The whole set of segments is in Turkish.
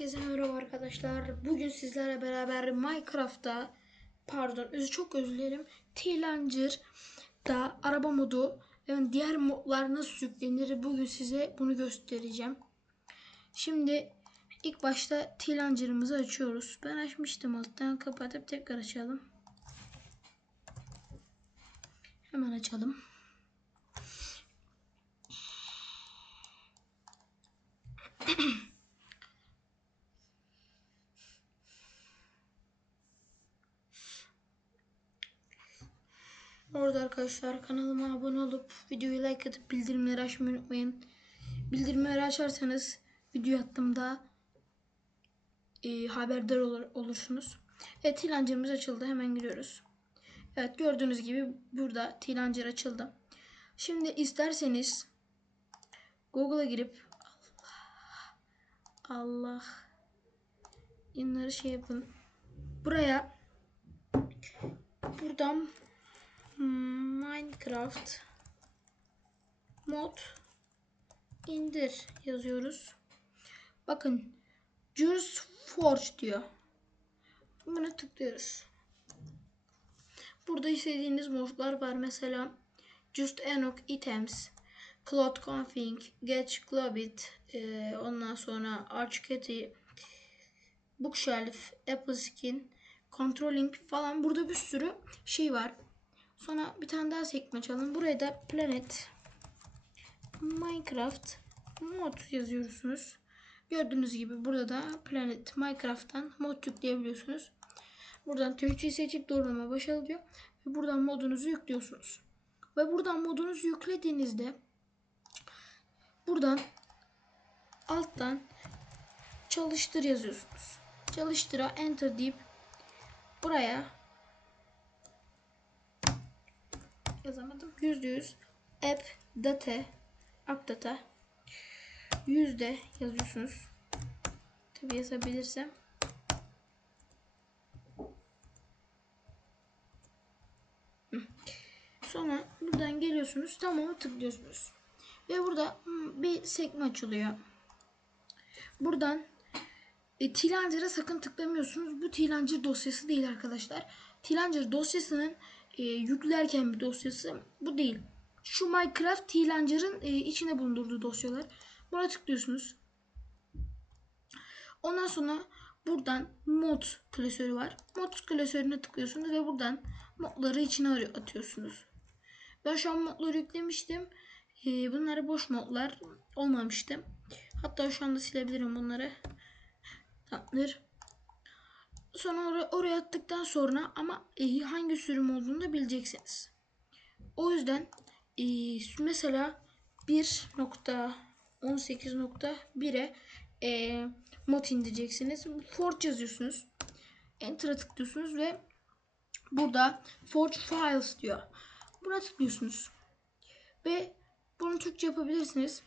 Herkese merhaba arkadaşlar. Bugün sizlerle beraber Minecraft'ta pardon özü çok özür dilerim. T-Launcher'da araba modu ve diğer modlar nasıl yüklenir bugün size bunu göstereceğim. Şimdi ilk başta T-Launcher'ımızı açıyoruz. Ben açmıştım alttan kapatıp tekrar açalım. Hemen açalım. Orada arkadaşlar kanalıma abone olup videoyu like atıp bildirimleri açmayı unutmayın. Bildirimleri açarsanız video attığımda e, haberdar olur, olursunuz. Evet tilancımız açıldı. Hemen giriyoruz. Evet gördüğünüz gibi burada tilancır açıldı. Şimdi isterseniz Google'a girip Allah Allah bunları şey yapın. Buraya buradan Minecraft mod indir yazıyoruz. Bakın Juice Forge diyor. Buna tıklıyoruz. Burada istediğiniz modlar var. Mesela Just Enoch Items, Cloud Config, Get Globit, e, ondan sonra Archcatty, Bookshelf, Apple Skin, Controlling falan burada bir sürü şey var. Sonra bir tane daha sekme açalım. Buraya da Planet Minecraft mod yazıyorsunuz. Gördüğünüz gibi burada da Planet Minecraft'tan mod yükleyebiliyorsunuz. Buradan Türkçeyi seçip doğrulama başlatıyor. Ve buradan modunuzu yüklüyorsunuz. Ve buradan modunuzu yüklediğinizde buradan alttan çalıştır yazıyorsunuz. Çalıştıra enter deyip buraya yazamadım. Yüzde yüz app data app data yüzde yazıyorsunuz. Tabi yazabilirsem. Sonra buradan geliyorsunuz. Tamamı tıklıyorsunuz. Ve burada bir sekme açılıyor. Buradan e, T-Launcher'a sakın tıklamıyorsunuz. Bu T-Launcher dosyası değil arkadaşlar. T-Launcher dosyasının e, yüklerken bir dosyası. Bu değil. Şu Minecraft T-Launcher'ın e, içine bulundurduğu dosyalar. Buna tıklıyorsunuz. Ondan sonra buradan mod klasörü var. Mod klasörüne tıklıyorsunuz ve buradan modları içine atıyorsunuz. Ben şu an modları yüklemiştim. E, bunları boş modlar olmamıştı. Hatta şu anda silebilirim bunları. Tamamdır. Sonra oraya, oraya attıktan sonra ama e, hangi sürüm olduğunu da bileceksiniz. O yüzden e, mesela 1.18.1'e e, mod indireceksiniz. Forge yazıyorsunuz. Enter'a tıklıyorsunuz ve burada Forge Files diyor. Buna tıklıyorsunuz. Ve bunu Türkçe yapabilirsiniz.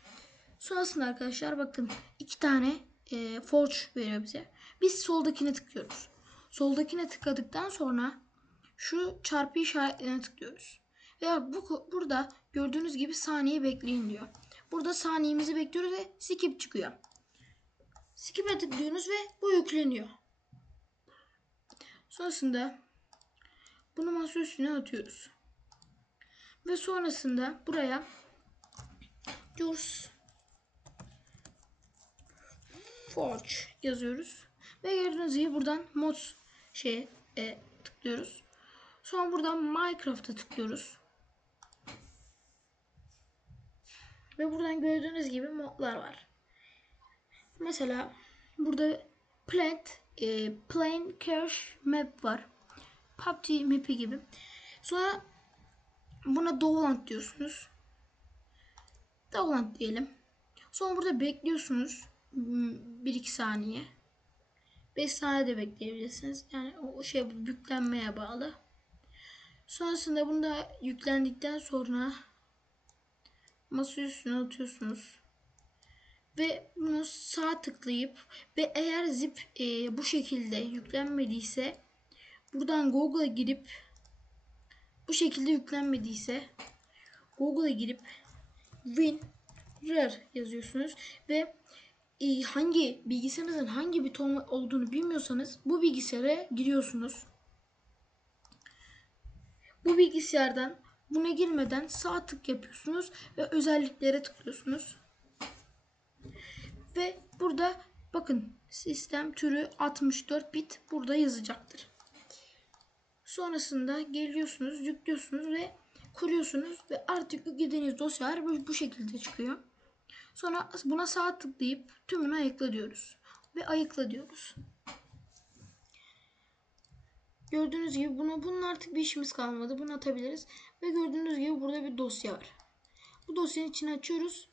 Sonrasında arkadaşlar bakın iki tane e, Forge veriyor bize. Biz soldakine tıklıyoruz. Soldakine tıkladıktan sonra şu çarpı işaretlerine tıklıyoruz. Ve bu burada gördüğünüz gibi saniye bekleyin diyor. Burada saniyemizi bekliyoruz ve skip çıkıyor. Skip'e tıklıyorsunuz ve bu yükleniyor. Sonrasında bunu masa üstüne atıyoruz. Ve sonrasında buraya Juice Forge yazıyoruz. Ve gördüğünüz gibi buradan mod şey e, tıklıyoruz. Sonra buradan Minecraft'a tıklıyoruz. Ve buradan gördüğünüz gibi modlar var. Mesela burada Plant, e, Plain Cache Map var. PUBG map'i gibi. Sonra buna Dowland diyorsunuz. Dowland diyelim. Sonra burada bekliyorsunuz. 1-2 saniye. 5 saniye de bekleyebilirsiniz. Yani o şey yüklenmeye bağlı. Sonrasında bunda yüklendikten sonra masa üstüne atıyorsunuz. Ve bunu sağ tıklayıp ve eğer zip e, bu şekilde yüklenmediyse buradan Google'a girip bu şekilde yüklenmediyse Google'a girip win rar yazıyorsunuz ve e, hangi bilgisayarınızın hangi buton olduğunu bilmiyorsanız bu bilgisayara giriyorsunuz. Bu bilgisayardan buna girmeden sağ tık yapıyorsunuz ve özelliklere tıklıyorsunuz. Ve burada bakın sistem türü 64 bit burada yazacaktır. Sonrasında geliyorsunuz, yüklüyorsunuz ve kuruyorsunuz ve artık yüklediğiniz dosyalar bu, şekilde çıkıyor. Sonra buna sağ tıklayıp tümünü ayıkla diyoruz. Ve ayıkla diyoruz. Gördüğünüz gibi bunu bunun artık bir işimiz kalmadı. Bunu atabiliriz. Ve gördüğünüz gibi burada bir dosya var. Bu dosyanın içine açıyoruz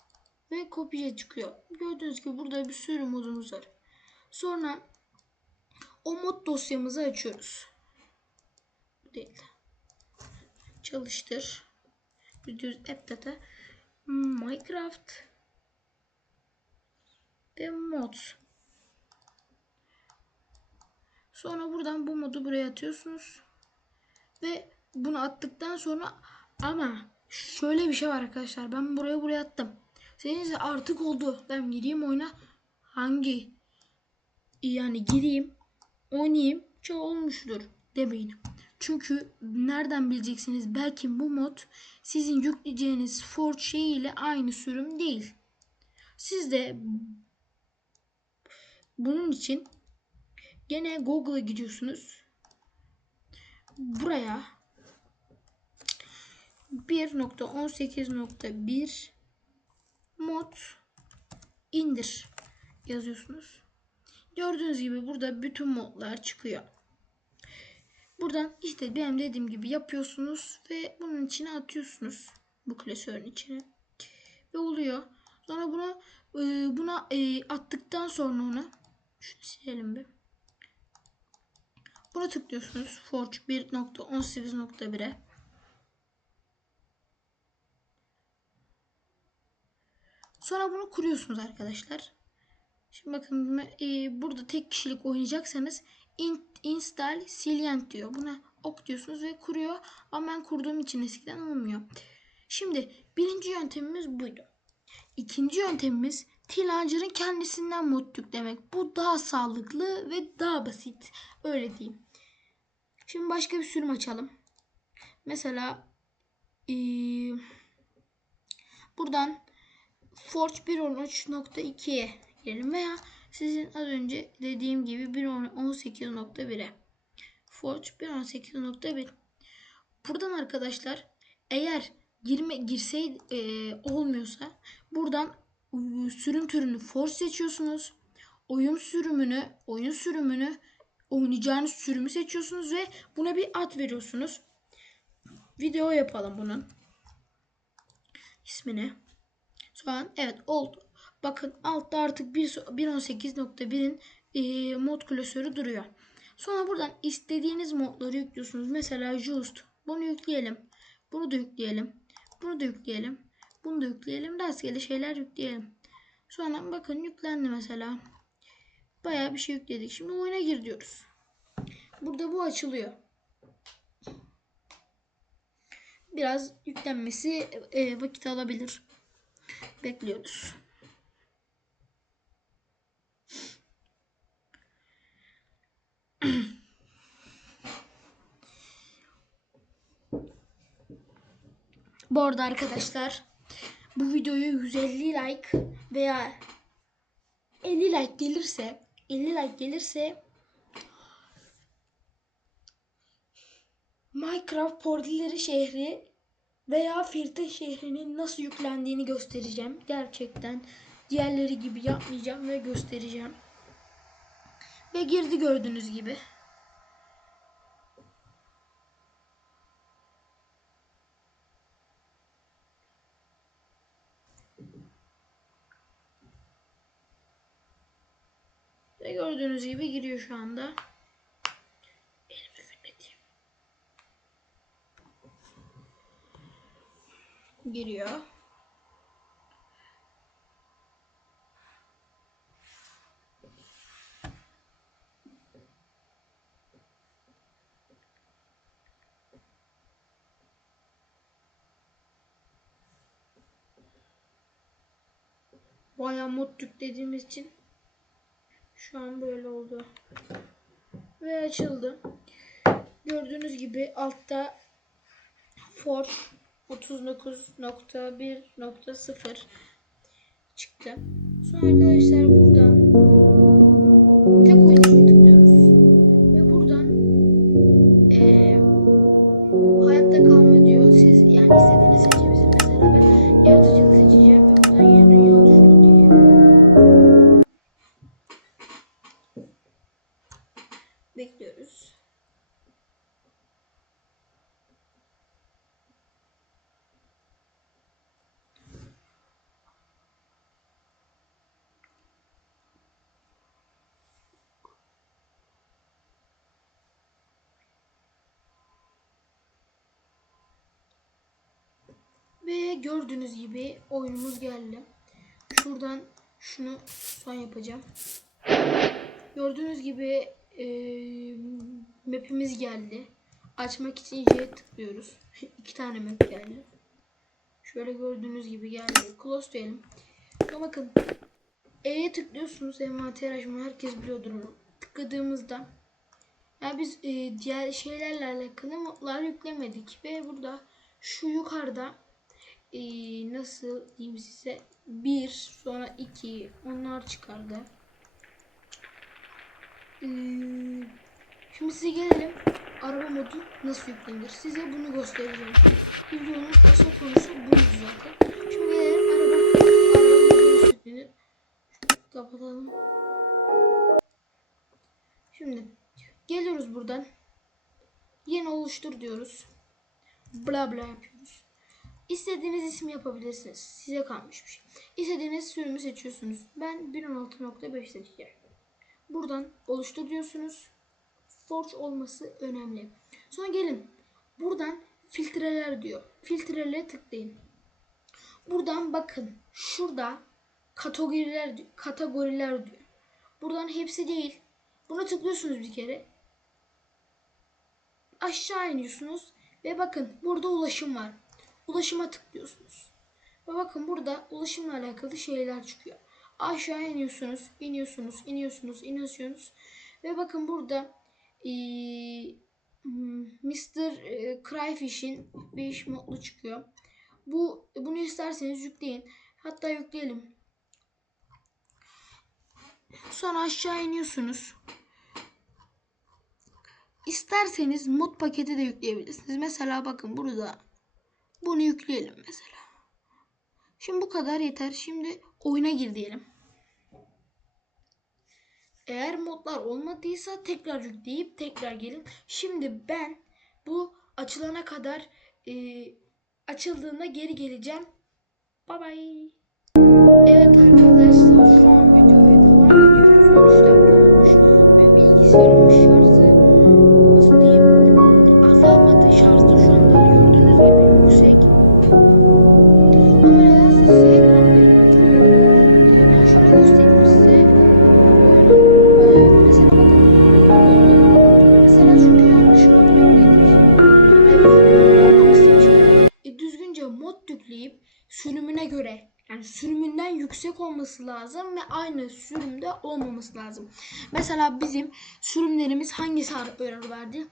ve kopya çıkıyor. Gördüğünüz gibi burada bir sürü modumuz var. Sonra o mod dosyamızı açıyoruz. Bu değil. Çalıştır. Videos app data Minecraft ve mod. Sonra buradan bu modu buraya atıyorsunuz. Ve bunu attıktan sonra ama şöyle bir şey var arkadaşlar. Ben buraya buraya attım. Senin artık oldu. Ben gireyim oyuna. Hangi? Yani gireyim. Oynayayım. Çoğu olmuştur demeyin. Çünkü nereden bileceksiniz? Belki bu mod sizin yükleyeceğiniz Forge şey ile aynı sürüm değil. Siz de bunun için gene Google'a gidiyorsunuz. Buraya 1.18.1 mod indir yazıyorsunuz. Gördüğünüz gibi burada bütün modlar çıkıyor. Buradan işte benim dediğim gibi yapıyorsunuz ve bunun içine atıyorsunuz. Bu klasörün içine. Ve oluyor. Sonra bunu e, buna e, attıktan sonra onu şunu silelim bir. Buna tıklıyorsunuz. Forge 1.18.1'e. Sonra bunu kuruyorsunuz arkadaşlar. Şimdi bakın e, burada tek kişilik oynayacaksanız in, install silient diyor. Buna ok diyorsunuz ve kuruyor. Ama ben kurduğum için eskiden olmuyor. Şimdi birinci yöntemimiz buydu. İkinci yöntemimiz T-Launcher'ın kendisinden mod yüklemek. Bu daha sağlıklı ve daha basit. Öyle diyeyim. Şimdi başka bir sürüm açalım. Mesela ee, buradan Forge 1.13.2'ye girelim veya sizin az önce dediğim gibi 1.18.1'e. Forge 1.18.1 Buradan arkadaşlar eğer girme girsey e, olmuyorsa buradan sürüm türünü Forge seçiyorsunuz. Oyun sürümünü, oyun sürümünü oynayacağınız sürümü seçiyorsunuz ve buna bir ad veriyorsunuz. Video yapalım bunun. ismini. An evet oldu. Bakın altta artık 1.18.1'in e, mod klasörü duruyor. Sonra buradan istediğiniz modları yüklüyorsunuz. Mesela Just. Bunu yükleyelim. Bunu da yükleyelim. Bunu da yükleyelim. Bunu da yükleyelim. Rastgele şeyler yükleyelim. Sonra bakın yüklendi mesela. Bayağı bir şey yükledik. Şimdi oyuna gir diyoruz. Burada bu açılıyor. Biraz yüklenmesi e, vakit alabilir. Bekliyoruz. Bu arada arkadaşlar bu videoyu 150 like veya 50 like gelirse 50 like gelirse Minecraft Portilleri şehri veya Firte şehrinin nasıl yüklendiğini göstereceğim. Gerçekten diğerleri gibi yapmayacağım ve göstereceğim. Ve girdi gördüğünüz gibi. Ve gördüğünüz gibi giriyor şu anda. Giriyor. bayağı mod yüklediğimiz için şu an böyle oldu. Ve açıldı. Gördüğünüz gibi altta Forge 39.1.0 çıktı. Sonra Ve gördüğünüz gibi oyunumuz geldi. Şuradan şunu son yapacağım. Gördüğünüz gibi eee map'imiz geldi. Açmak için J'ye tıklıyoruz. İki tane map geldi. Şöyle gördüğünüz gibi geldi. Close diyelim. Ama bakın E'ye tıklıyorsunuz. Envanter açma herkes biliyordur onu. Tıkladığımızda yani biz e, diğer şeylerle alakalı modlar yüklemedik ve burada şu yukarıda e, nasıl diyeyim size 1 sonra 2 onlar çıkardı. Ee, şimdi size gelelim araba modu nasıl yüklenir size bunu göstereceğim. Videonun asıl konusu buydu zaten. Şimdi gelelim araba, araba modu nasıl yüklenir. Kapatalım. Şimdi geliyoruz buradan. Yeni oluştur diyoruz. Bla bla yapıyoruz. İstediğiniz ismi yapabilirsiniz. Size kalmış bir şey. İstediğiniz sürümü seçiyorsunuz. Ben 1.16.5 seçeceğim. Buradan oluştur diyorsunuz. Forge olması önemli. Sonra gelin. Buradan filtreler diyor. Filtrelere tıklayın. Buradan bakın. Şurada kategoriler kategoriler diyor. Buradan hepsi değil. Buna tıklıyorsunuz bir kere. Aşağı iniyorsunuz ve bakın burada ulaşım var. Ulaşıma tıklıyorsunuz. Ve bakın burada ulaşımla alakalı şeyler çıkıyor. Aşağı iniyorsunuz, iniyorsunuz, iniyorsunuz, iniyorsunuz. Ve bakın burada hmm, Mr. Cryfish'in 5 modlu çıkıyor. Bu bunu isterseniz yükleyin. Hatta yükleyelim. Sonra aşağı iniyorsunuz. İsterseniz mod paketi de yükleyebilirsiniz. Mesela bakın burada bunu yükleyelim mesela. Şimdi bu kadar yeter. Şimdi oyuna gir diyelim. Eğer modlar olmadıysa tekrar yükleyip tekrar gelin. Şimdi ben bu açılana kadar e, açıldığında geri geleceğim. Bye bye. Evet arkadaşlar şu an videoya devam ediyoruz. 13 dakika ve bilgisayarımın şarjı nasıl diyeyim olmaması lazım. Mesela bizim sürümlerimiz hangisi error verdi?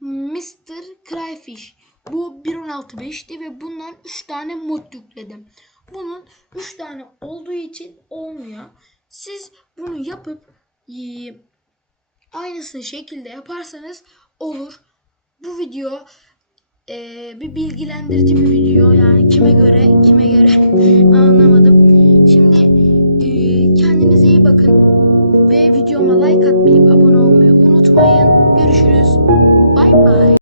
Mr. Cryfish. Bu 1.16.5'ti ve bundan 3 tane mod yükledim. Bunun 3 tane olduğu için olmuyor. Siz bunu yapıp e, aynısını şekilde yaparsanız olur. Bu video e, bir bilgilendirici bir video yani kime göre kime göre anlamadım. Videoma like atmayı abone olmayı unutmayın.